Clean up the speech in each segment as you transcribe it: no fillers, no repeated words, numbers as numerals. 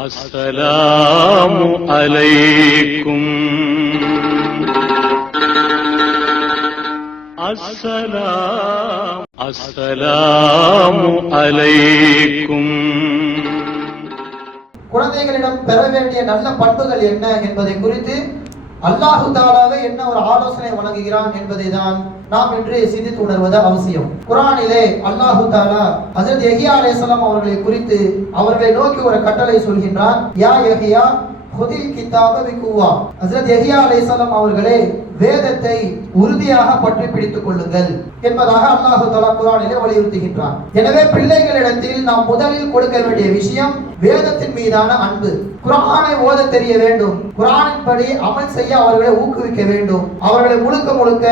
அஸ்ஸலாமு அலைக்கும். அஸ்ஸலாமு அலைக்கும். குழந்தைகளிடம் பெற வேண்டிய நல்ல பண்புகள் என்ன என்பதை குறித்து அல்லாஹு தாலாவே என்ன ஒரு ஆலோசனை வழங்குகிறான் என்பதை தான் நாம் இன்று சிந்தித்து உணர்வது அவசியம். குர்ஆனிலே அல்லாஹு தாலா ஹஜ்ரத் யஹ்யா அலைஹிஸ்ஸலாம் அவர்களை குறித்து அவர்களை நோக்கி ஒரு கட்டளை சொல்கின்றான். யா யஹ்யா ஹுதில் கிதாப பிகுவா. ஹஜ்ரத் யஹ்யா அலைஹிஸ்ஸலாம் அவர்களே வேதத்தை உறுதியாக பற்றி பிடித்துக் கொள்ளுங்கள் என்பதாக அல்லாஹு தஆலா குர்ஆனிலே வலியுறுத்துகின்றான். எனவே பிள்ளைகளிடத்தில் நாம் முதலில் கொடுக்க வேண்டிய விஷயம் வேதத்தின் மீதான அன்பு. குர்ஆனை ஓத தெரிய வேண்டும், குர்ஆனின் படி அமல் செய்ய அவர்களை ஊக்குவிக்க வேண்டும், அவர்களை முழுக்க முழுக்க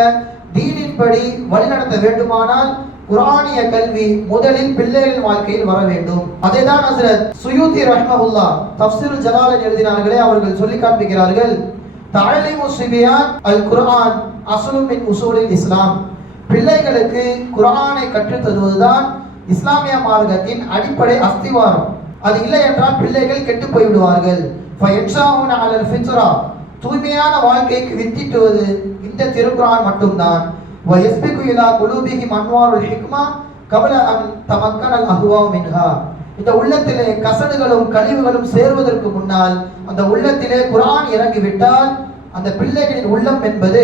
தீனின்படி வழிநடத்த வேண்டுமானால் குர்ஆனிய கல்வி முதலில் பிள்ளைகளின் வாழ்க்கையில் வர வேண்டும். அதேதான் ஹஜ்ரத் சுயூதி ரஹ்மஹுல்லாஹ் தஃப்ஸீருல் ஜலாலன் எழுதினார்களே, அவர்கள் சொல்லி காண்பிக்கிறார்கள், தஅலீமு ஸிபியான் அல் குர்ஆன் அஸ்லுன் மின் உஸூலில் இஸ்லாம். பிள்ளைகளுக்கு குர்ஆனை கற்றுத் தருவதுதான் இஸ்லாமிய மார்க்கத்தின் அடிப்படை அஸ்திவாரம். அது இல்லை என்றால் பிள்ளைகள் கெட்டு போய்விடுவார்கள். ஃபயன்ஷாவுன அலல் ஃபித்ரா, தூய்மையான வாழ்க்கைக்கு வித்திட்டுவது இந்த திருக்குர்ஆன் மட்டும்தான். வயஸ்பிகு இலா குலூபிஹிம் அன்வாருல் ஹிக்மா கபல அன் தமக்கனல் அஹ்வாஉ மின்ஹா. இந்த உள்ளத்திலே கசடுகளும் கழிவுகளும் சேர்வதற்கு முன்னால் அந்த உள்ளத்திலே குர்ஆன் இறங்கிவிட்டால் அந்த பிள்ளைகளின் உள்ளம் என்பது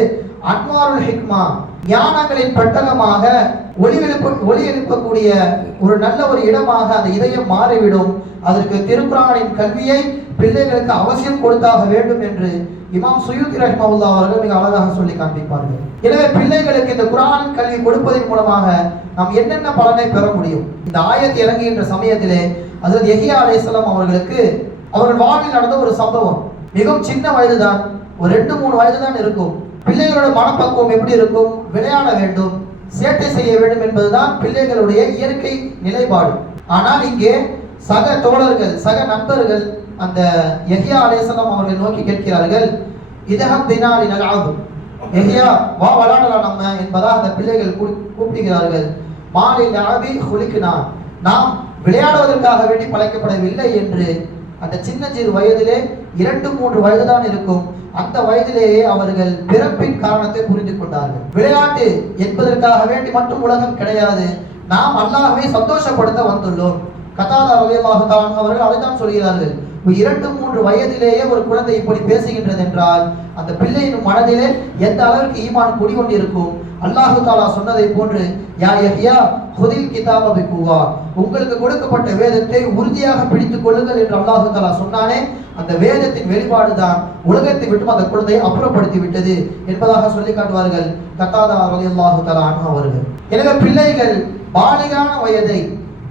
அன்வாருல் ஹிக்மா, ஞானங்களின் பெட்டகமாக ஒளி எழுப்பக்கூடிய ஒரு நல்ல ஒரு இடமாக அந்த இதயம் மாறிவிடும். அதற்கு திருக்குர்ஆனின் கல்வியை பிள்ளைகளுக்கு அவசியம் கொடுத்தாக வேண்டும் என்று இமாம் சுயூதி ரஹ்மஹுல்லாஹ் அவர்கள் மிக அழகாக சொல்லி காண்பிப்பார்கள். எனவே பிள்ளைகளுக்கு இந்த குர்ஆனின் கல்வி கொடுப்பதன் மூலமாக நாம் என்னென்ன பலனை பெற முடியும்? இந்த ஆயத் இறங்குகின்ற சமயத்திலே ஹஜ்ரத் யஹ்யா அலைஹிஸ்ஸலாம் அவர்களுக்கு அவர்கள் வாழ்வில் நடந்த ஒரு சம்பவம். மிகவும் சின்ன வயதுதான், ஒரு 2-3 வயதுதான் இருக்கும். பிள்ளைகளோட மனப்பக்குவம் எப்படி இருக்கும்? விளையாட வேண்டும், சேட்டை செய்ய வேண்டும் என்பதுதான் பிள்ளைகளுடைய இயற்கை நிலைப்பாடு. ஆனால் இங்கே சக தோழர்கள், சக நண்பர்கள் அந்த யஹ்யா அலைஹிஸ்ஸலாம் அவர்களை நோக்கி கேட்கிறார்கள், இதஹப் பினா லினல்அப், யஹ்யா வா விளையாடலாம் நம்ம என்பதாக அந்த பிள்ளைகள் கூப்பிடுகிறார்கள். மாலில் அபி ஹுலிக்னா, நாம் விளையாடுவதற்காக வேண்டி படைக்கப்படவில்லை என்று அந்த சின்ன சிறு வயதிலே 2-3 வயதுதான் இருக்கும். அந்த வயதிலேயே அவர்கள் பிறப்பின் காரணத்தை புரிந்து கொண்டார்கள். விளையாட்டு என்பதற்காக வேண்டி மட்டும் உலகம் கிடையாது, நாம் அல்லாஹ்வை சந்தோஷப்படுத்த வந்துள்ளோம். கதாதா ரலியல்லாஹு தஆலா அவர்கள் அதைத்தான் சொல்கிறார்கள். 2-3 வயதிலேயே ஒரு குழந்தை இப்படி பேசுகின்றது என்றால் அந்த பிள்ளையின் மனதிலே எந்த அளவுக்கு ஈமான் குடிகொண்டிருக்கும். அல்லாஹு தஆலா சொன்னதை போன்று யா யஹ்யா ஹுதில் கிதாப பிகுவா, உங்களுக்கு கொடுக்கப்பட்ட வேதத்தை உறுதியாக பிடித்துக் கொள்ளுங்கள் என்று அல்லாஹு தஆலா சொன்னானே, அந்த வேதத்தின் வெளிப்பாடு தான் உலகத்தை விட்டு அந்த குழந்தையை அப்புறப்படுத்தி விட்டது என்பதாக சொல்லி காட்டுவார்கள் கதாதா ரலியல்லாஹு தஆலா அன்ஹு அவர்கள். எனவே பிள்ளைகள் பாலிகான வயதை,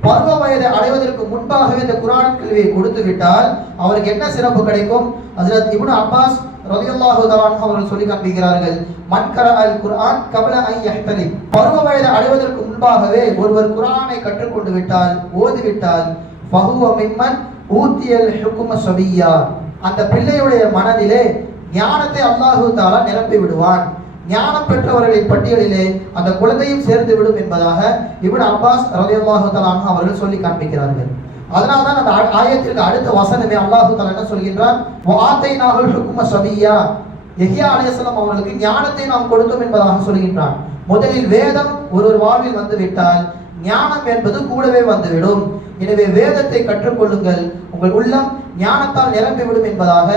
பருவ வயதை அடைவதற்கு முன்பாகவே இந்த குர்ஆன் கல்வியை கொடுத்து விட்டால் அவருக்கு என்ன சிறப்பு கிடைக்கும்? ஹஜ்ரத் இப்னு அப்பாஸ் ரலியல்லாஹு தஆலா அன்ஹு அவர்கள் சொல்லி காண்பிக்கிறார்கள், மன் கரஅல் குர்ஆன் கப்ல அன் யஹ்தலி, பருவ வயதை அடைவதற்கு முன்பாகவே ஒருவர் குர்ஆனை கற்றுக்கொண்டு விட்டால், ஓதிவிட்டால், ஃபஹுவ மிம்மன் ஊத்தியல் ஹுக்ம ஸபிய்யா, அந்த பிள்ளையுடைய மனதிலே ஞானத்தை அல்லாஹு தஆலா நிரப்பி விடுவான். ஞானம் பெற்றவர்களின் பட்டியலிலே அந்த குழந்தையும் சேர்ந்து விடும் என்பதாக இப்னு அப்பாஸ் ரலியல்லாஹு தஆலா அன்ஹு அவர்கள் சொல்லி காண்பிக்கிறார்கள். அதனால்தான் அந்த ஆயத்திற்கு அடுத்த வசனமே அல்லாஹு தஆலா என்ன சொல்கின்றான், வஆதைனாஹுல் ஹுக்ம ஸபிய்யா, யஹ்யா அலைஹிஸ்ஸலாம் அவர்களுக்கு ஞானத்தை நாம் கொடுத்தோம் என்பதாக சொல்கின்றான். முதலில் வேதம் ஒரு வாழ்வில் வந்து விட்டால் ஞானம் என்பது கூடவே வந்துவிடும். எனவே வேதத்தை கற்றுக்கொள்ளுங்கள், உங்கள் உள்ளம் ஞானத்தால் நிரம்பிவிடும் என்பதாக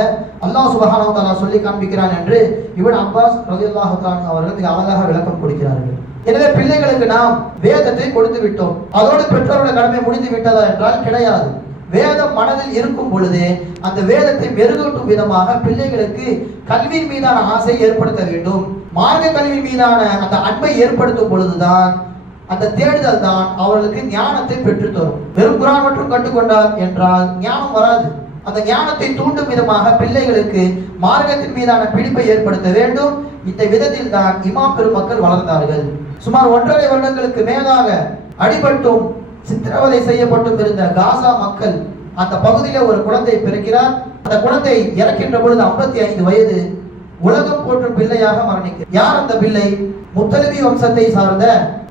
அல்லாஹ் சுப்ஹானஹு வ தஆலா சொல்லி காண்பிக்கிறான் என்று இப்னு அப்பாஸ் ரலியல்லாஹு தஆலா அவர்கள் மிக அழகாக விளக்கம் கொடுக்கிறார்கள். எனவே பிள்ளைகளுக்கு நாம் வேதத்தை கொடுத்து விட்டோம், அதோடு பெற்றோருடைய கடமை முடிந்து விட்டதா என்றால் கிடையாது. வேதம் மனதில் இருக்கும் பொழுதே அந்த வேதத்தை மெருகூட்டும் விதமாக பிள்ளைகளுக்கு கல்வியின் மீதான ஆசை ஏற்படுத்த வேண்டும். மார்க்க கல்வியின் மீதான அந்த அன்பை ஏற்படுத்தும் பொழுதுதான், அந்த தேடுதல் தான் அவர்களுக்கு ஞானத்தை பெற்றுத்தரும். வெறும் குர்ஆன் மட்டும் கற்றுக்கொண்டார் என்றால் ஞானம் வராது. அந்த ஞானத்தை தூண்டும் விதமாக பிள்ளைகளுக்கு மார்க்கத்தின் மீதான பிடிப்பை ஏற்படுத்த வேண்டும். இந்த விதத்தில் தான் இமாம் பெருமக்கள் வளர்ந்தார்கள். சுமார் 1.5 வருடங்களுக்கு மேலாக அடிபட்டும் சித்திரவதை செய்யப்பட்டும் இருந்த காசா மக்கள், அந்த பகுதியில ஒரு குழந்தை பிறக்கிறார். அந்த குழந்தை இறக்கின்ற பொழுது 55 வயது, உலகம் போற்றும் பிள்ளையாக மரணிக்கிறார். யார் அந்த பிள்ளை? முத்தலிபி வம்சத்தை சார்ந்த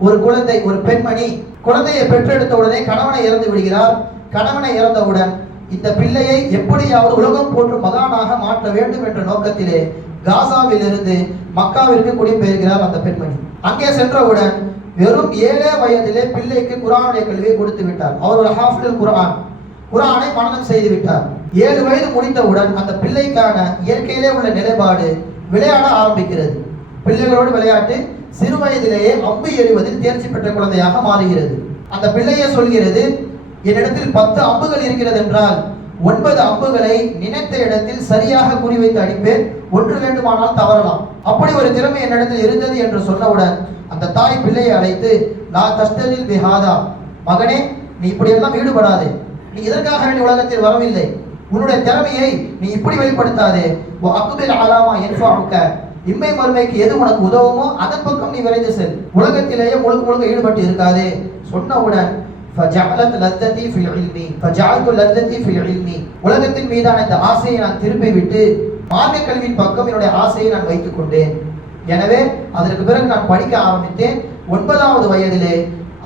ஒரு குழந்தை, ஒரு பெண்மணி. குழந்தையை பெற்றெடுத்த உடனே கணவனை இறந்து விடுகிறார். கணவனை இறந்தவுடன் இந்த பிள்ளையை எப்படியாவது உலகம் போன்று மகானாக மாற்ற வேண்டும் என்ற நோக்கத்திலே காசாவில் இருந்து மக்காவிற்கு குடிபெயர்கிறார் அந்த பெண்மணி. அங்கே சென்றவுடன் வெறும் 7 வயதிலே பிள்ளைக்கு குர்ஆனுடைய கல்வியை கொடுத்து விட்டார். அவர் ஒரு ஹாஃபில் குர்ஆனை மனனம் செய்து விட்டார். 7 வயது முடிந்தவுடன் அந்த பிள்ளைக்கான இயற்கையிலே உள்ள நிலைப்பாடு விளையாட ஆரம்பிக்கிறது. பிள்ளைகளோடு விளையாட்டு, சிறு வயதிலேயே அம்பு எறிவதில் தேர்ச்சி பெற்ற குழந்தையாக மாறுகிறது. அந்த பிள்ளையே சொல்கிறது, என்னிடத்தில் 10 அம்புகள் இருக்கிறது என்றால் 9 அம்புகளை நினைத்த இடத்தில் சரியாக குறிவைத்து அடிப்பேன், ஒன்று வேண்டுமானால் தவறலாம். அப்படி ஒரு திறமை என்னிடத்தில் இருந்தது என்று சொன்னவுடன் அந்த தாய் பிள்ளையை அழைத்து, லா தஸ்தரில் பிஹாதா, மகனே நீ இப்படியெல்லாம் ஈடுபடாதே, நீ இதற்காக வேண்டிய உலகத்தில் வரவில்லை, உன்னுடைய திறமையை நீ இப்படி வெளிப்படுத்தாதே, அக்குபில் அலாமா என்ஃபாவுக்க, இம்மை மறுமைக்கு எது உனக்கு உதவுமோ அதன் பக்கம் நீ விரைந்து செல், உலகத்திலேயே முழுக்க ஈடுபட்டு இருக்காதே. சொன்னவுடன் உலகத்தின் மீதான இந்த ஆசையை நான் திருப்பி விட்டு மார்க்க கல்வியின் பக்கம் என்னுடைய ஆசையை நான் வைத்துக் கொண்டேன். எனவே அதற்கு பிறகு நான் படிக்க ஆரம்பித்தேன். 9வது வயதிலே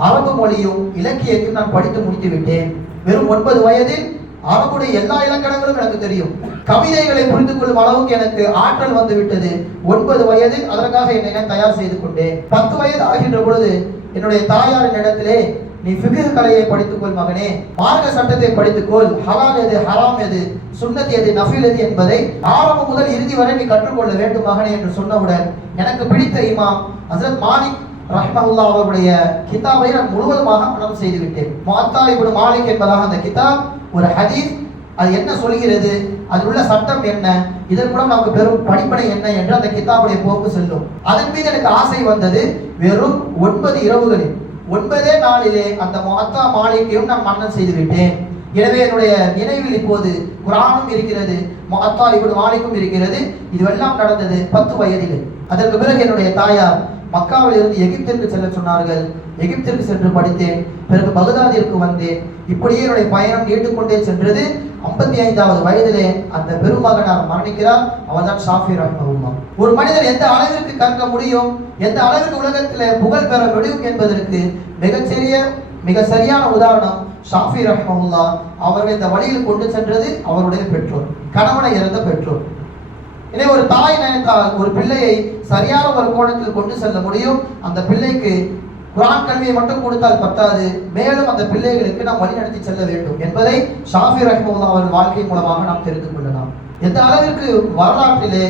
அரபு மொழியும் இலக்கியத்தையும் நான் படித்து முடித்து விட்டேன். வெறும் 9 வயதில் அரபுடைய எல்லா இலக்கணங்களும் எனக்கு தெரியும். கவிதைகளை புரிந்து கொள்ளும் அளவுக்கு எனக்கு ஆற்றல் வந்து விட்டது. 9 வயதில் அதற்காக என்னை நான் தயார் செய்து கொண்டேன். 10 வயது ஆகின்ற பொழுது என்னுடைய தாயாரின் இடத்திலே, நீ ஃபிக்ஹ் கலையை படித்துக்கொள் மகனே, மார்க்க சட்டத்தை படித்துக்கொள், ஹலால் எது ஹராம் எது சுன்னத் எது நஃபில் எது என்பதை ஆரம்பம் முதல் இறுதி வரை நீ கற்றுக்கொள்ள வேண்டும் மகனே என்று சொன்னவுடன் எனக்கு பிடித்த இமாம் ஹஜ்ரத் மாலிக் ரஹ்மத்துல்லாஹி அவருடைய கிதாபை நான் முழுவதுமாக மனனம் செய்து விட்டேன். முஅத்தா இப்னு மாலிக் என்பதாக அந்த கிதாப் ஒரு ஹதீஸ், அது என்ன சொல்கிறது, அதில் உள்ள சட்டம் என்ன, இதன் மூலம் நமக்கு பெரும் படிப்பனை என்ன என்று அந்த கிதாபுடைய போக்கு செல்லும். அதன் மீது எனக்கு ஆசை வந்தது. வெறும் 9 இரவுகளில் 9 நாளிலே அந்த முஅத்தா மாலிக்கையும் நான் மனனம் செய்து விட்டேன். எனவே என்னுடைய நினைவில் இப்போது குர்ஆனும் இருக்கிறது, முஅத்தா இப்னு மாலிக்கும் இருக்கிறது. இதுவெல்லாம் நடந்தது 10 வயதில். அதற்கு பிறகு என்னுடைய தாயார் மக்காவில் இருந்து எகிப்திற்கு செல்ல சொன்னார்கள். எகிப்திற்கு சென்று படித்தேன். பிறகு பகதாதிற்கு வந்தேன். இப்படியே என்னுடைய பயணம் நீண்டுகொண்டே சென்றது. 55வது வயதிலே அந்த பெருமகனார் மரணிக்கிறார். அவர்தான் ஷாஃபி ரஹ்மத்துல்லாஹ். ஒரு மனிதர் எந்த அளவிற்கு கற்க முடியும், எந்த அளவிற்கு உலகத்திலே புகழ் பெற முடியும் என்பதற்கு மிக சரியான உதாரணம் ஷாஃபி ரஹ்மத்துல்லாஹ். அவர்கள் இந்த வழியில் கொண்டு சென்றது அவருடைய பெற்றோர், கணவனை இறந்த பெற்றோர். எனவே ஒரு தாய் நினைத்தால் ஒரு பிள்ளையை சரியான ஒரு கோணத்தில் கொண்டு செல்ல முடியும். அந்த பிள்ளைக்கு குர்ஆன் கல்வியை மட்டும் கொடுத்தால் பத்தாது, மேலும் அந்த பிள்ளைகளுக்கு நாம் வழிநடத்தி செல்ல வேண்டும் என்பதை ஷாஃபி ரஹ்மத்துல்லாஹ் அவர்கள் வாழ்க்கை மூலமாக நாம் தெரிந்து கொள்ளலாம். எந்த அளவிற்கு வரலாற்றிலே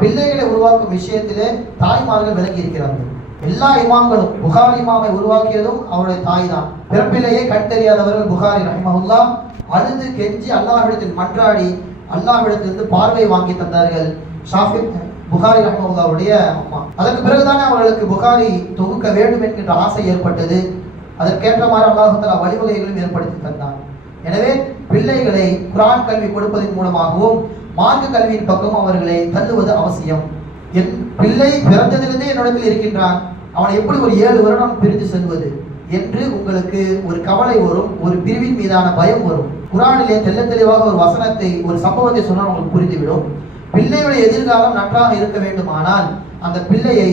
பிள்ளைகளை உருவாக்கும் விஷயத்திலே தாய்மார்கள் விளங்கி இருக்கிறார்கள். எல்லா இமாம்களும், புகாரி இமாமை உருவாக்கியதும் அவருடைய தாய் தான். பிறப்பிலேயே கண் தெரியாதவர்கள் புகாரி ரஹ்மத்துல்லாஹ் அழுது கெஞ்சி அல்லாஹ்விடத்தில் மன்றாடி அல்லாஹ்விடத்திலிருந்து பார்வை வாங்கி தந்தார்கள் ஷாஃபி புகாரி ரஹ்மத்துல்லாஹ்வுடைய அம்மா. அதற்கு பிறகுதானே அவர்களுக்கு புகாரி தொகுக்க வேண்டும் என்கின்ற ஆசை ஏற்பட்டது. அதற்கேற்ற மாதிரி அல்லாஹ் தஆலா வழிவகைகளும் ஏற்படுத்தி தந்தான். எனவே பிள்ளைகளை குர்ஆன் கல்வி கொடுப்பதன் மூலமாகவும் மார்க்க கல்வியின் பக்கம் அவர்களை தள்ளுவது அவசியம். என் பிள்ளை பிறந்ததிலிருந்தே என்னிடத்தில் இருக்கின்றான், அவனை எப்படி ஒரு 7 வருடம் பிரித்து செல்வது என்று உங்களுக்கு ஒரு கவலை வரும், ஒரு பிரிவின் மீதான பயம் வரும். குர்ஆனிலே தெளிவாக ஒரு வசனத்தை, ஒரு சம்பவத்தை சொன்னால் உங்களுக்கு புரிந்துவிடும். பிள்ளையுடைய எதிர்காலம் நன்றாக இருக்க வேண்டுமானால் அந்த பிள்ளையை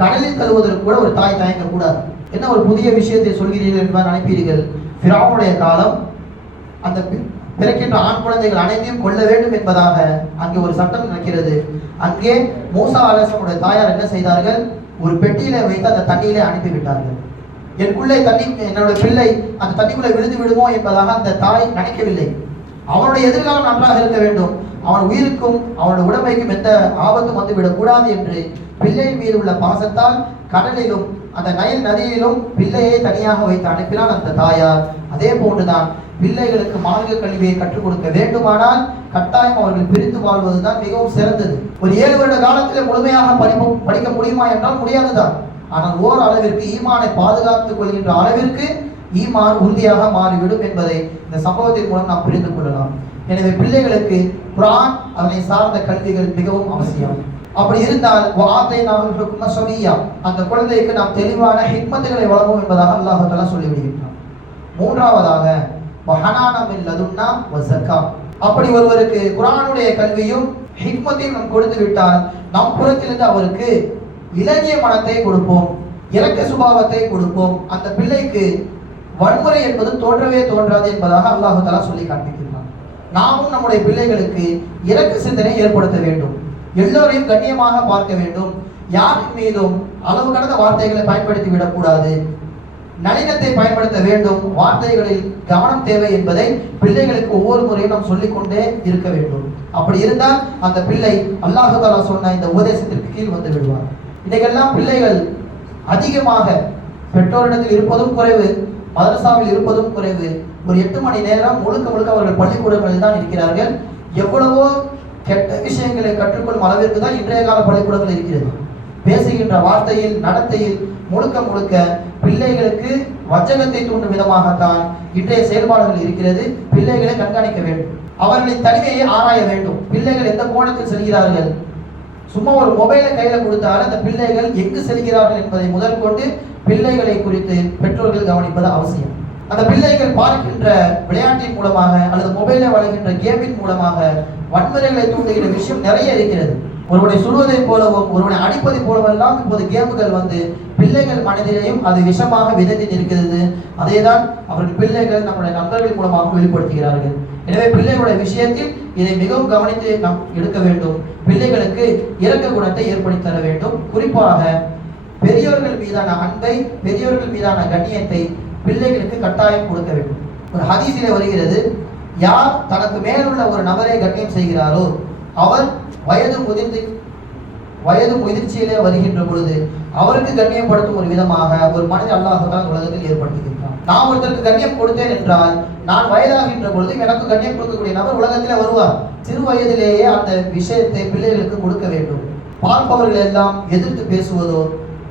கடலில் தள்ளுவதற்கு கூட ஒரு தாய் தயங்க கூடாது. என்ன ஒரு புதிய விஷயத்தை சொல்கிறீர்கள் என்பதை நினைப்பீர்கள். ஃபிரௌனுடைய காலம், அந்த பிறக்கின்ற ஆண் குழந்தைகள் அனைத்தையும் கொல்ல வேண்டும் என்பதாக அங்கே ஒரு சட்டம் நடக்கிறது. அங்கே மூசா அலைஹிஸ்ஸலாமுடைய தாயார் என்ன செய்தார்கள், ஒரு பெட்டியில வைத்து அந்த தண்ணியிலே அனுப்பிவிட்டார்கள். என்னுடைய பிள்ளை அந்த தண்ணிக்குள்ளே விழுந்து விடுமோ என்பதாக அந்த தாய் நினைக்கவில்லை. அவனுடைய எதிர்காலம் நன்றாக இருக்க வேண்டும், அவன் உயிருக்கும் அவனுடைய உடமைக்கும் எந்த ஆபத்தும் வந்துவிடக் கூடாது என்று பிள்ளையின் மீது உள்ள பாசத்தால் கடலிலும் அந்த நைல் நதியிலும் பிள்ளையை தனியாக வைத்து அனுப்பினான் அந்த தாயார். அதே போன்றுதான் பிள்ளைகளுக்கு மார்க்க கல்வியை கற்றுக் கொடுக்க வேண்டுமானால் கட்டாயம் அவர்கள் பிரித்து வாழ்வதுதான் மிகவும் சிறந்தது. ஒரு 7 வருட காலத்தில் முழுமையாக படிக்க முடியுமா என்றால் முடியாதுதான். ஆனால் ஓர் அளவிற்கு ஈமானை பாதுகாத்துக் கொள்கின்ற அளவிற்கு ஈமான் உறுதியாக மாறிவிடும் என்பதை இந்த சம்பவத்தின் மூலம் நாம் புரிந்து கொள்ளலாம். எனவே பிள்ளைகளுக்கு குர்ஆன் அதனை சார்ந்த கல்விகள் மிகவும் அவசியம். அப்படி இருந்தால் அந்த குழந்தைக்கு நாம் தெளிவான ஹிக்மத்துகளை வழங்கும் என்பதாக அல்லாஹ் தஆலா சொல்லிவிடுகின்றான். மூன்றாவதாக அப்படி ஒருவருக்கு குர்ஆனுடைய கல்வியும் ஹிக்மத்தையும் நாம் கொடுத்து விட்டால் நம் புறத்திலிருந்து அவருக்கு இலகிய மனத்தை கொடுப்போம், இரக்க சுபாவத்தை கொடுப்போம். அந்த பிள்ளைக்கு வன்முறை என்பது தோன்றவே தோன்றாது என்பதாக அல்லாஹ் தஆலா சொல்லி காண்பிக்கிறான். நாமும் நம்முடைய பிள்ளைகளுக்கு இரக்க சிந்தனை ஏற்படுத்த வேண்டும். எல்லோரையும் கண்ணியமாக பார்க்க வேண்டும். யாரின் மீதும் அளவு கடந்த வார்த்தைகளை பயன்படுத்தி விடக்கூடாது. நளினத்தை பயன்படுத்த வேண்டும். வார்த்தைகளில் கவனம் தேவை என்பதை பிள்ளைகளுக்கு ஒவ்வொரு முறையும் நாம் சொல்லிக்கொண்டே இருக்க வேண்டும். அப்படி இருந்தால் அந்த பிள்ளை அல்லாஹ் தஆலா சொன்ன இந்த உபதேசத்திற்கு கீழ் வந்து விடுவார். இன்னைக்கெல்லாம் பிள்ளைகள் அதிகமாக பெற்றோரிடத்தில் இருப்பதும் குறைவு, மதரசாவில் இருப்பதும் குறைவு. ஒரு 8 மணி நேரம் முழுக்க முழுக்க அவர்கள் பள்ளிக்கூடங்களில் தான் இருக்கிறார்கள். எவ்வளவோ கெட்ட விஷயங்களை கற்றுக்கொள்ளும் அளவிற்கு தான் இன்றைய கால பள்ளிக்கூடங்கள் இருக்கிறது. பேசுகின்ற வார்த்தையில், நடத்தையில் முழுக்க முழுக்க பிள்ளைகளுக்கு வஞ்சகத்தை தூண்டும் விதமாகத்தான் இன்றைய செயல்பாடுகள் இருக்கிறது. பிள்ளைகளை கண்காணிக்க வேண்டும். அவர்களின் தனிமையை ஆராய வேண்டும். பிள்ளைகள் எந்த கோணத்தில் செல்கிறார்கள், சும்மா ஒரு மொபைலை கையில கொடுத்தால் அந்த பிள்ளைகள் எங்கு செல்கிறார்கள் என்பதை முதல் கொண்டு பிள்ளைகளை குறித்து பெற்றோர்கள் கவனிப்பது அவசியம். அந்த பிள்ளைகள் பார்க்கின்ற விளையாட்டின் மூலமாக அல்லது மொபைலில் வழங்குகின்ற கேமின் மூலமாக வன்முறைகளை தூண்டுகிற விஷயம் நிறைய இருக்கிறது. ஒருவனை சுடுவதை போலவும் ஒருவனை அடிப்பதை போலவெல்லாம் இப்போது கேமுகள் வந்து பிள்ளைகள் மனதிலேயும் அது விஷமாக விதைத்து நிற்கிறது. அதேதான் அவர்கள் பிள்ளைகள் நம்முடைய நண்பர்கள் மூலமாக வெளிப்படுத்துகிறார்கள். எனவே பிள்ளைகளுடைய விஷயத்தில் இதை மிகவும் கவனித்து நாம் எடுக்க வேண்டும். பிள்ளைகளுக்கு இரக்க குணத்தை ஏற்படுத்தி தர வேண்டும். குறிப்பாக பெரியவர்கள் மீதான அன்பை, பெரியவர்கள் மீதான கண்ணியத்தை பிள்ளைகளுக்கு கட்டாயம் கொடுக்க வேண்டும். ஒரு ஹதீஸிலே வருகிறது, யார் தனக்கு மேலுள்ள ஒரு நபரை கண்ணியம் செய்கிறாரோ அவர் வயது முதிர்ச்சியிலே வருகின்ற பொழுது அவருக்கு கண்ணியப்படுத்தும் ஒரு விதமாக ஒரு மனிதன் அல்லாஹ் தஆலா உலகத்தில் ஏற்படுத்துகின்றான். நான் ஒருத்தருக்கு கண்ணியம் கொடுத்தேன் என்றால் நான் வயதாகின்ற பொழுது எனக்கு கண்ணியம் கொடுக்கக்கூடிய நபர் உலகத்திலே வருவார். சிறு வயதிலேயே அந்த விஷயத்தை பிள்ளைகளுக்கு கொடுக்க வேண்டும். பார்ப்பவர்கள் எல்லாம் எதிர்த்து பேசுவதோ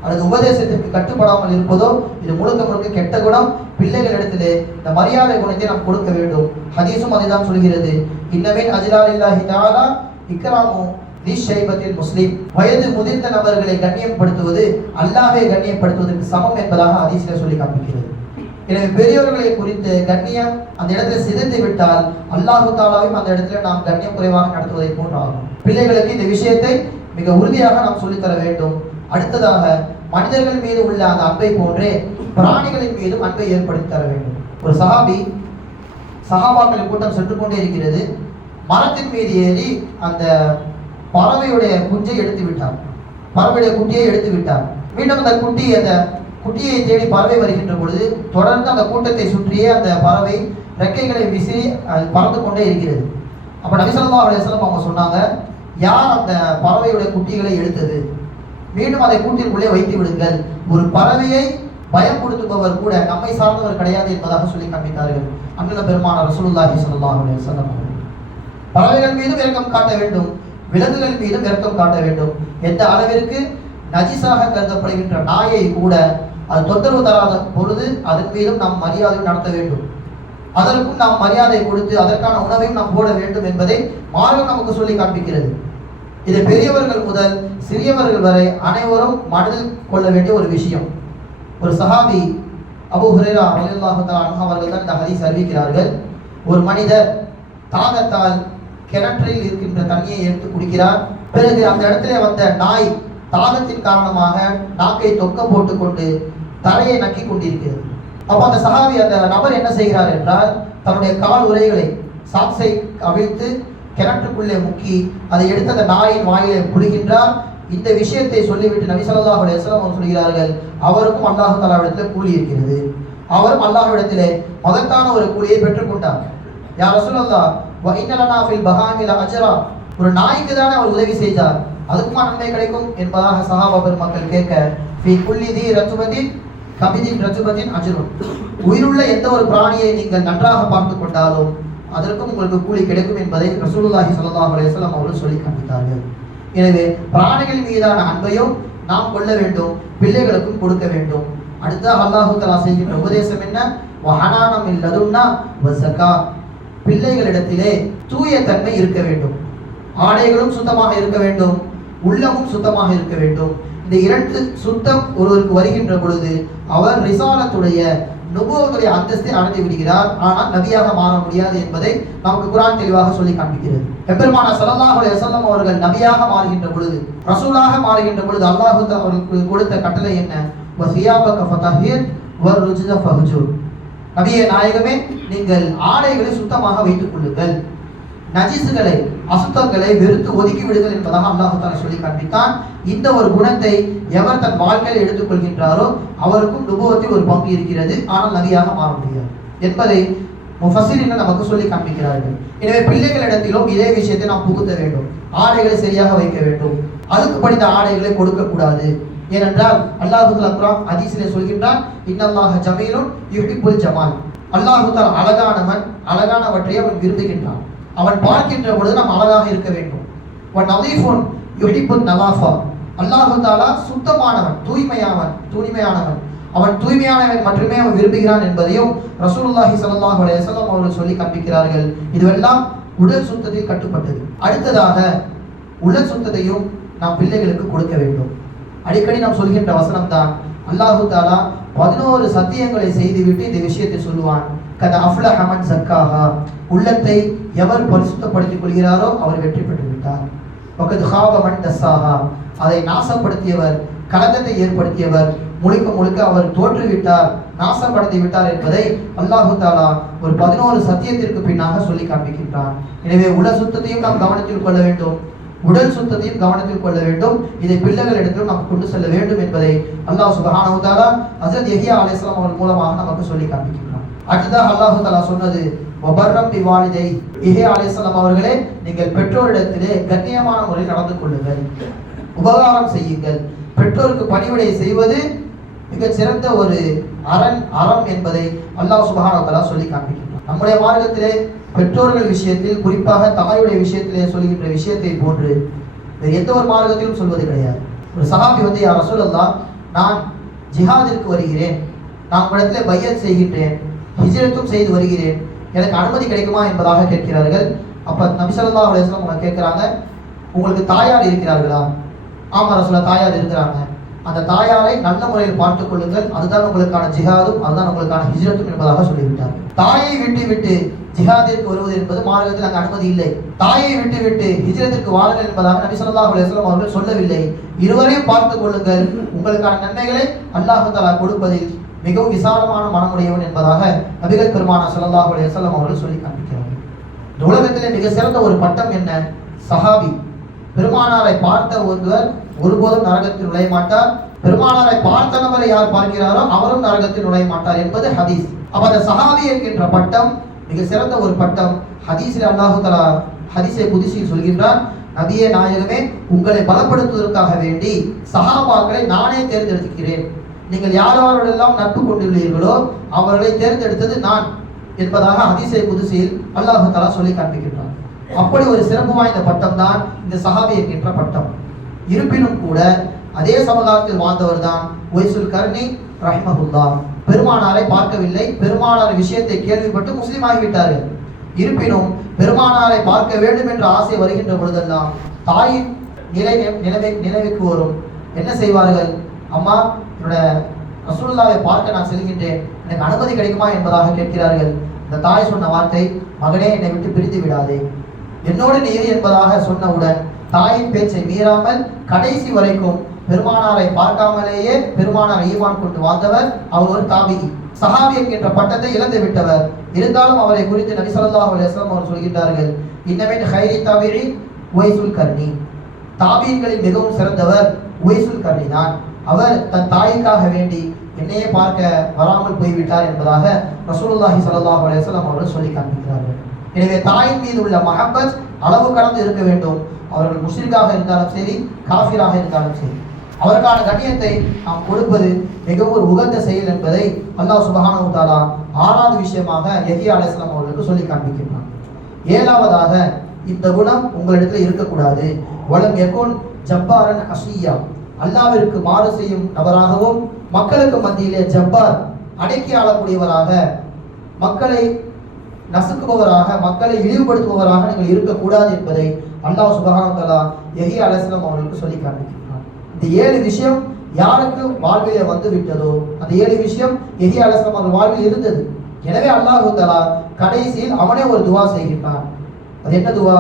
அல்லது உபதேசத்திற்கு கட்டுப்படாமல் இருப்பதோ இது முழுக்க முழுக்க கெட்ட குணம். பிள்ளைகளிடத்திலே இந்த மரியாதை குணத்தை நாம் கொடுக்க வேண்டும். ஹதீஸும் அதைதான் சொல்கிறது. இன்னமின் அஜ்லாலில்லாஹி தஆலா இக்ராமு லிஷைபத்தில் முஸ்லிம். வயது முதிர்ந்த நபர்களை கண்ணியப்படுத்துவது அல்லாஹ்வை கண்ணியப்படுத்துவதற்கு சமம் என்பதாக ஹதீஸில் சொல்லி காண்பிக்கிறது. எனவே பெரியவர்களை குறித்து கண்ணியம் அந்த இடத்துல சிதைந்து விட்டால் அல்லாஹ் தஆலாவையும் அந்த இடத்துல நாம் கண்ணியம் குறைவாக நடத்துவதை போன்றாகும். பிள்ளைகளுக்கு இந்த விஷயத்தை மிக உறுதியாக நாம் சொல்லித்தர வேண்டும். அடுத்ததாக மனிதர்கள் மீது உள்ள அந்த அன்பை போன்றே பிராணிகளின் மீதும் அன்பை ஏற்படுத்தி தர வேண்டும். ஒரு சஹாபாக்களின் கூட்டம் சென்று கொண்டே இருக்கிறது. மரத்தின் மீது ஏறி அந்த பறவையுடைய குஞ்சை எடுத்து விட்டார். பறவையுடைய குட்டியை எடுத்து விட்டார். மீண்டும் அந்த குட்டியை தேடி பறவை வருகின்ற பொழுது தொடர்ந்து அந்த கூட்டத்தை சுற்றியே அந்த பறவை ரெக்கைகளை விசிறி பறந்து கொண்டே இருக்கிறது. அப்ப நபி ஸல்லல்லாஹு அலைஹி வஸல்லம் அவங்க சொன்னாங்க, யார் அந்த பறவையுடைய குட்டிகளை எடுத்தது, மீண்டும் அதை கூட்டிற்குள்ளே வைத்து விடுங்கள். ஒரு பறவையை பயப்படுத்துபவர் கூட நம்மை சார்ந்தவர் கிடையாது என்பதாக சொல்லி காண்பித்தார்கள் அன்பில் பெருமானார் ரசூலுல்லாஹி ஸல்லல்லாஹு அலைஹி வஸல்லம். பறவைகள் மீதும் இரக்கம் காட்ட வேண்டும், விலங்குகள் மீதும் இரக்கம் காட்ட வேண்டும். எந்த அளவிற்கு நஜிஸாக கருதப்படுகின்ற நாயை கூட அது தொந்தரவு தராத பொழுது அதன் மீதும் நாம் மரியாதை நடத்த வேண்டும். அதற்கும் நாம் மரியாதை கொடுத்து அதற்கான உணவையும் நாம் போட வேண்டும் என்பதை மார்க்கம் நமக்கு சொல்லி காண்பிக்கிறது. இது பெரியவர்கள் முதல் சிறியவர்கள் வரை அனைவரும் மனதில் கொள்ள வேண்டிய ஒரு விஷயம். ஒரு சஹாபி அபூ ஹுரைரா ரலியல்லாஹு தஆலா அன்ஹு அவர்கள் தான் இந்த ஹதீஸ் அறிவிக்கிறார்கள். ஒரு மனிதர் தாகத்தால் கிணற்றில் இருக்கின்ற தண்ணியை எடுத்து குடிக்கிறார். பிறகு அந்த இடத்துல வந்த நாய் தாகத்தின் காரணமாக நாக்கை தொக்க போட்டுக்கொண்டு தலையை நக்கி கொண்டிருக்கிறது. அப்ப அந்த சஹாபி அந்த நபர் என்ன செய்கிறார் என்றால் தன்னுடைய கால் உரைகளை சாக்ஸை அவிழ்த்து கிணற்றுக்குள்ளே முக்கி அதை எடுத்து அந்த நாயின் வாயிலை புழுகின்றார். இந்த விஷயத்தை சொல்லிவிட்டு நபி ஸல்லல்லாஹு அலைஹி வஸல்லம் சொல்கிறார்கள், அவருக்கும் அல்லாஹ் தஆலாவிடத்தில் கூலி இருக்கிறது. அவரும் அல்லாஹ்விடத்திலே மகத்தான ஒரு கூலியை பெற்றுக்கொண்டார். யா ரசூலல்லாஹ் வ இன்ன லனா ஃபில் பஹாமில அஜ்ரா, ஒரு நாய்க்கு தானே அவர் உதவி செய்தார், அதுக்குமா நன்மை கிடைக்கும் என்பதாக சஹாபா பெருமக்கள் கேட்க, ஃபீ குல்லி தி ரஜுபத்தின் கபிதின் ரஜுபத்தின் அஜ்ருன், உயிருள்ள எந்த ஒரு பிராணியை நீங்கள் நன்றாக பார்த்து கொண்டாலும் அதற்கும் உங்களுக்கு கூலி கிடைக்கும் என்பதை ரசூலுல்லாஹி ஸல்லல்லாஹு அலைஹி வஸல்லம் அவர்கள் சொல்லி காண்பித்தார்கள். எனவே பிராணிகள் மீதான அன்பையும் நாம் கொள்ள வேண்டும், பிள்ளைகளுக்கும் கொடுக்க வேண்டும். அடுத்த அல்லாஹ் தஆலா செய்கின்ற உபதேசம் என்ன? வஹனானம் மின் லதுன்னா வஸகா, பிள்ளைகளிடத்திலே தூய தன்மை இருக்க வேண்டும். ஆடைகளும் சுத்தமாக இருக்க வேண்டும், உள்ளமும் சுத்தமாக இருக்க வேண்டும். இந்த இரண்டு சுத்தம் ஒருவருக்கு வருகின்ற பொழுது அவர் ரிசாலத்துடைய நுபுவத்துடைய அந்தஸ்தை அடைந்து விடுகிறார். ஆனால் நபியாக மாற முடியாது என்பதை நமக்கு குர்ஆன் தெளிவாக சொல்லி காண்பிக்கிறது. பெருமானார் ஸல்லல்லாஹு அலைஹி வஸல்லம் அவர்கள் நபியாக மாறுகின்ற பொழுது, ரசூலாக மாறுகின்ற பொழுது அல்லாஹ் அவர்களுக்கு கொடுத்த கட்டளை என்ன? வஸியாபக ஃபதஹிர் வர்ருஜ்ஸ ஃபஹ்ஜுர், நபியே நாயகமே நீங்கள் ஆடைகளை சுத்தமாக வைத்துக் கொள்ளுங்கள், நஜிசுகளை, அசுத்தங்களை வெறுத்து ஒதுக்கி விடுங்கள் என்பதாக அல்லாஹ் தஆலா சொல்லி காண்பித்தான். இந்த ஒரு குணத்தை எவர் தன் வாழ்க்கையில் எடுத்துக்கொள்கின்றாரோ அவருக்கும் நுபுவத்தில் ஒரு பங்கு இருக்கிறது, ஆனால் நபியாக மாற முடியாது என்பதை முஃபஸ்ஸிரீன்கள் நமக்கு சொல்லி காண்பிக்கிறார்கள். எனவே பிள்ளைகளிடத்திலும் இதே விஷயத்தை நாம் புகுத்த வேண்டும். ஆடைகளை சரியாக வைக்க வேண்டும். அதுக்கு படித்த ஆடைகளை கொடுக்க கூடாது. ஏனென்றால் அல்லாஹ் தஆலா ஹதீஸிலே சொல்கின்றான், இன்னல்லாஹ ஜமீலுன் யுஹிப்புல் ஜமால். அல்லாஹ் தஆலா அழகானவன், அழகானவற்றை அவன் விரும்புகின்றான். அவன் பார்க்கின்ற பொழுது நாம் அழகாக இருக்க வேண்டும். வ நதீஃபுன் யுஹிப்புன் நலாஃபா. அல்லாஹ் தஆலா சுத்தமானவன், தூய்மையானவன். அவன் தூய்மையானவன் மட்டுமே அவன் விரும்புகிறான் என்பதையும் ரசூலுல்லாஹி ஸல்லல்லாஹு அலைஹி வஸல்லம் அவர்கள் சொல்லி காண்பிக்கிறார்கள். இதுவெல்லாம் உடல் சுத்தத்தில் கட்டுப்பட்டது. அடுத்ததாக உடல் சுத்தத்தையும் நாம் பிள்ளைகளுக்கு கொடுக்க வேண்டும். அடிக்கடி நாம் சொல்கின்ற வசனம் தான், அல்லாஹு தஆலா 11 சத்தியங்களை செய்துவிட்டு இந்த விஷயத்தை சொல்லுவான். கத அஃப்லஹ மன் ஸக்காஹா. உள்ளத்தை எவர் பரிசுத்தப்படுத்திக் கொள்கிறாரோ அவர் வெற்றி பெற்று விட்டார். வகத் ஹாப மன் தஸ்ஸாஹா. அதை நாசப்படுத்தியவர், கலங்கத்தை ஏற்படுத்தியவர், முழுக்க அவர் தோற்றுவிட்டார், நாசப்படுத்தி விட்டார் என்பதை அல்லாஹு தஆலா ஒரு 11 சத்தியத்திற்கு பின்னாக சொல்லி காண்பிக்கின்றான். எனவே உடல் சுத்தத்தையும் நாம் கவனத்தில் கொள்ள வேண்டும், உடல் சுத்தத்தையும் கவனத்தில் கொள்ள வேண்டும். இதை பிள்ளைகளிடத்திலும் நாம் கொண்டு செல்ல வேண்டும் என்பதை அல்லாஹ் சுப்ஹானஹு வ தஆலா ஹஜ்ரத் யஹ்யா அலைஹிஸ்ஸலாம் அவர்கள் மூலமாக நமக்கு சொல்லி காண்பிக்கின்றான். அடுத்ததாக அல்லாஹு தஆலா சொன்னது, வபர்ரம் பிவாலிதை. யஹ்யா அலைஹிஸ்ஸலாம் அவர்களே, நீங்கள் பெற்றோரிடத்திலே கண்ணியமான முறையில் நடந்து கொள்ளுங்கள், உபகாரம் செய்யுங்கள். பெற்றோருக்கு பணிவிடை செய்வது மிகச் சிறந்த ஒரு அறம் என்பதை அல்லாஹ் சுப்ஹானஹு வ தஆலா சொல்லி காண்பிக்கின்றான். நம்முடைய மார்க்கத்திலே பெற்றோர்கள் விஷயத்தில், குறிப்பாக தாயுடைய விஷயத்திலே சொல்கின்ற விஷயத்தை போன்று வேறு எந்த ஒரு மார்க்கத்திலும் சொல்வது கிடையாது. ஒரு சஹாபி வந்து, யா ரசூலல்லாஹ், நான் ஜிஹாதிற்கு வருகிறேன், நான் உங்களிடத்திலே பையத் செய்கின்றேன், ஹிஜ்ரத்தும் செய்து வருகிறேன், எனக்கு அனுமதி கிடைக்குமா என்பதாக கேட்கிறார்கள். அப்ப நபி ஸல்லல்லாஹு அலைஹி வஸல்லம் அவங்க கேட்கிறாங்க, உங்களுக்கு தாயார் இருக்கிறார்களா? ஆமா ரசூலுல்லாஹ், தாயார் இருக்கிறாங்க. அந்த தாயாரை நல்ல முறையில் பார்த்துக் கொள்ளுங்கள், அதுதான் உங்களுக்கான ஜிஹாதும், அதுதான் உங்களுக்கான ஹிஜ்ரத்தும் என்பதாக சொல்லிவிட்டார்கள். தாயை விட்டு ஜிஹாதிற்கு வருவது என்பது மார்க்கத்தில் அங்கு அனுமதி இல்லை. தாயை விட்டு ஹிஜ்ரத்திற்கு வாருங்கள் என்பதாக நபி ஸல்லல்லாஹு அலைஹி வஸல்லம் அவர்கள் சொல்லவில்லை. இருவரையும் பார்த்துக் கொள்ளுங்கள், உங்களுக்கான நன்மைகளை அல்லாஹ் தஆலா கொடுப்பதில் மிகவும் விசாலமான மனமுடையவன் என்பதாக நபிகள் பெருமானார் ஸல்லல்லாஹு அலைஹி வஸல்லம் அவர்கள் சொல்லி காண்பிக்கிறார்கள். இந்த உலகத்திலே மிக சிறந்த ஒரு பட்டம் என்ன? சஹாபி. பெருமானாரை பார்த்த ஒருவர் ஒருபோதும் நரகத்தில் நுழைய மாட்டார், பெருமானாரை பார்த்த நபரை யார் பார்க்கிறாரோ அவரும் நரகத்தில் நுழைய மாட்டார் என்பது ஹதீஸ். அப்ப அந்த சஹாபி என்கின்ற பட்டம் மிக சிறந்த ஒரு பட்டம். ஹதீஸில் அல்லாஹ் தஆலா ஹதீஸை குதுஸில் சொல்கின்றான், நபியே நாயகமே, உங்களை பலப்படுத்துவதற்காக வேண்டி சஹாபாக்களை நானே தேர்ந்தெடுக்கிறேன். நீங்கள் யாரோடெல்லாம் நட்பு கொண்டுள்ளீர்களோ அவர்களை தேர்ந்தெடுத்தது நான் என்பதாக ஹதீஸை குதுஸில் அல்லாஹ் தஆலா சொல்லி காண்பிக்கின்றான். அப்படி ஒரு சிறப்பு வாய்ந்த பட்டம் தான் இந்த சஹாபி என்கின்ற பட்டம். இருப்பினும் கூட அதே சமுதாயத்தில் வாழ்ந்தவர் தான் உவைசுல் கர்னி ரஹிமஹுல்லாஹ். பெருமானாரை பார்க்கவில்லை, பெருமானார் விஷயத்தை கேள்விப்பட்டு முஸ்லிம் ஆகிவிட்டார்கள். இருப்பினும் பெருமானாரை பார்க்க வேண்டும் என்ற ஆசை வருகின்ற பொழுதெல்லாம் தாயின் நினைவுக்கு வரும். என்ன செய்வார்கள்? அம்மா, என்னோட ரசூலுல்லாஹை பார்க்க நான் செல்கின்றேன், எனக்கு அனுமதி கிடைக்குமா என்பதாக கேட்கிறார்கள். இந்த தாய் சொன்ன வார்த்தை, மகனே, என்னை விட்டு பிரித்து விடாதே, என்னோடு நீர் என்பதாக சொன்னவுடன் தாயின் பேச்சை மீறாமல் கடைசி வரைக்கும் பெருமானாரை பார்க்காமலேயே பெருமானார் ஈமான் கொண்டு வாழ்ந்தவர். அவர் ஒரு தாபிஈ. சஹாபி என்கின்ற பட்டத்தை இழந்து விட்டவர். இருந்தாலும் அவரை குறித்து நபி ஸல்லல்லாஹு அலைஹி வஸல்லம் அவர்கள் சொல்கிறார்கள், இன்னமின் ஹைரி தாபிஈ உவைசுல் கர்னி. தாபீன்களில் மிகவும் சிறந்தவர் உவைசுல் கர்னி தான். அவர் தன் தாய்க்காக வேண்டி என்னையே பார்க்க வராமல் போய்விட்டார் என்பதாக ரசூலுல்லாஹி ஸல்லல்லாஹு அலைஹி வஸல்லம் அவர்கள் சொல்லி காண்பிக்கிறார்கள். எனவே தாயின் மீது உள்ள மஹப்பத் அளவு கடந்து இருக்க வேண்டும். அவர்கள் முஸ்லிமாக இருந்தாலும் சரி, காஃபிராக இருந்தாலும் சரி, அவருக்கான கண்ணியத்தை நாம் கொடுப்பது மிகவும் ஒரு உகந்த செயல் என்பதை அல்லாஹ் சுப்ஹானஹு வ தஆலா 6வது விஷயமாக யஹ்யா அலைஹிஸ்ஸலாம் அவர்களுக்கு சொல்லி காண்பிக்கின்றான். 7வதாக, இந்த குணம் உங்களிடத்தில் இருக்கக்கூடாது. வலம் யகுன் ஜப்பாரன் அஸியா. அல்லாஹ்விற்கு மாறு செய்யும் நபராகவும் மக்களுக்கு மத்தியிலே ஜப்பார், அடக்கி ஆளக்கூடியவராக, மக்களை நசுக்குபவராக, மக்களை இழிவுபடுத்துபவராக நீங்கள் இருக்கக்கூடாது என்பதை அல்லாஹ் சுப்ஹானஹு வ தஆலா யஹ்யா அலைஹிஸ்ஸலாம் அவர்களுக்கு சொல்லி காண்பிக்கிறார். இந்த 7 விஷயம் யாருக்கு வாழ்விலே வந்து விட்டதோ அந்த 7 விஷயம் யஹ்யா அலைஹிஸ்ஸலாம் அவர்கள் வாழ்வில் இருந்தது. எனவே அல்லாஹ் தஆலா கடைசியில் அவனே ஒரு துவா செய்கின்றான். அது என்ன துவா?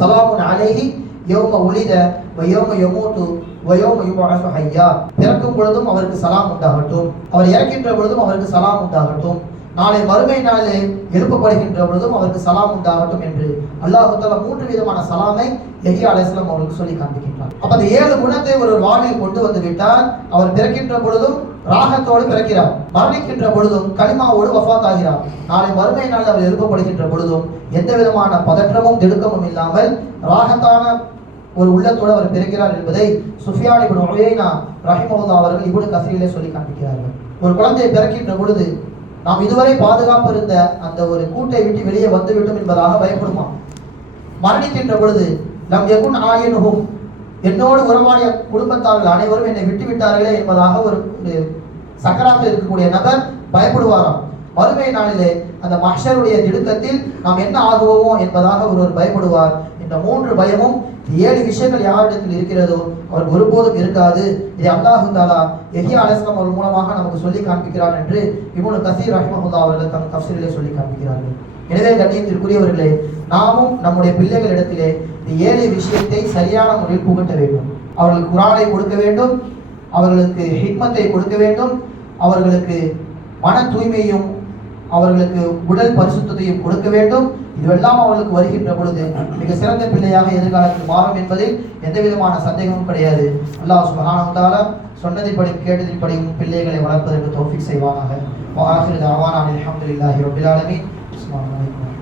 ஸலாமுன் அலைஹி யௌம உலித வ யௌம யமூது வ யௌம யுபஅஸு ஹய்யா. பிறக்கும் பொழுதும் அவருக்கு சலாம் உண்டாகட்டும், அவர் இறக்கின்ற பொழுதும் அவருக்கு சலாம் உண்டாகட்டும், நாளை மறுமை நாளிலே எழுப்பப்படுகின்ற பொழுதும் அவருக்கு சலாம் உண்டாகட்டும் என்று அல்லாஹ் தஆலா 3 விதமான சலாமை யஹ்யா அலைஹிஸ்ஸலாம் அவர்களுக்கு சொல்லி காண்பிக்கின்றார். அப்ப அந்த 7 குணத்தை ஒரு வாழ்வில் கொண்டு வந்து விட்டால் அவர் பிறக்கின்ற பொழுதும் ராகத்தோடு பிறக்கிறார், மரணிக்கின்ற பொழுதும் கலிமாவோடு வஃபாத் ஆகிறார். நாளை மறுமை நாளில் அவர் எழுப்பப்படுகின்ற பொழுதும் எந்த விதமான பதற்றமும் திடுக்கமும் இல்லாமல் ராகத்தான ஒரு உள்ளத்தோடு அவர் பிறக்கிறார் என்பதை சுஃபியான் இப்னு உயைனா ரஹிமஹுல்லாஹ் அவர்கள் இப்னு கஸீரிலே சொல்லி காண்பிக்கிறார்கள். ஒரு குழந்தை பிறக்கின்ற பொழுது நாம் இதுவரை பாதுகாப்பு இருந்த அந்த ஒரு கூட்டை விட்டு வெளியே வந்துவிட்டோம் என்பதாக பயப்படுமா? மரணிக்கின்ற பொழுது லம் யகுன் ஆயினுஹும், என்னோடு உறவாடிய குடும்பத்தார்கள் அனைவரும் என்னை விட்டு விட்டார்களே என்பதாக ஒரு சக்கராத்தில் இருக்கக்கூடிய நபர் பயப்படுவாராம். மறுமை நாளிலே அந்த மஹ்ஷருடைய திடுக்கத்தில் நாம் என்ன ஆகுவோமோ என்பதாக ஒருவர் பயப்படுவார். இந்த 3 பயமும் 7 விஷயங்கள் யாரிடத்தில் இருக்கிறதோ அவர் ஒருபோதும் இருக்காது. இதை அல்லாஹ் தஆலா யஹ்யா அலைஹிஸ்ஸலாம் அவர்கள் மூலமாக நமக்கு சொல்லி காண்பிக்கிறார் என்று இப்னு கஸீர் ரஹிமஹுல்லாஹ் அவர்கள் தம் தஃப்சீரிலே சொல்லி காண்பிக்கிறார்கள். எனவே கண்ணியத்திற்குரியவர்களே, நாமும் நம்முடைய பிள்ளைகளிடத்திலே இந்த 7 விஷயத்தை சரியான முறையில் புகட்ட வேண்டும். அவர்களுக்கு குர்ஆனை கொடுக்க வேண்டும், அவர்களுக்கு ஹிக்மத்தை கொடுக்க வேண்டும், அவர்களுக்கு மன தூய்மையும் அவர்களுக்கு உடல் பரிசுத்தத்தையும் கொடுக்க வேண்டும். இதுவெல்லாம் அவர்களுக்கு வருகின்ற பொழுது மிக சிறந்த பிள்ளையாக எதிர்காலத்தில் மாறும் என்பதில் எந்த விதமான சந்தேகமும் கிடையாது. அல்லாஹ் சுப்ஹானஹு வ தஆலா சொன்னதின்படி கேட்டதின்படியும் பிள்ளைகளை வளர்ப்பதற்கு தௌஃபீக் செய்வானாக. வ ஆகிரு தஅவானா அல்ஹம்துலில்லாஹி ரப்பில் ஆலமீன். அஸ்ஸலாமு அலைக்கும்.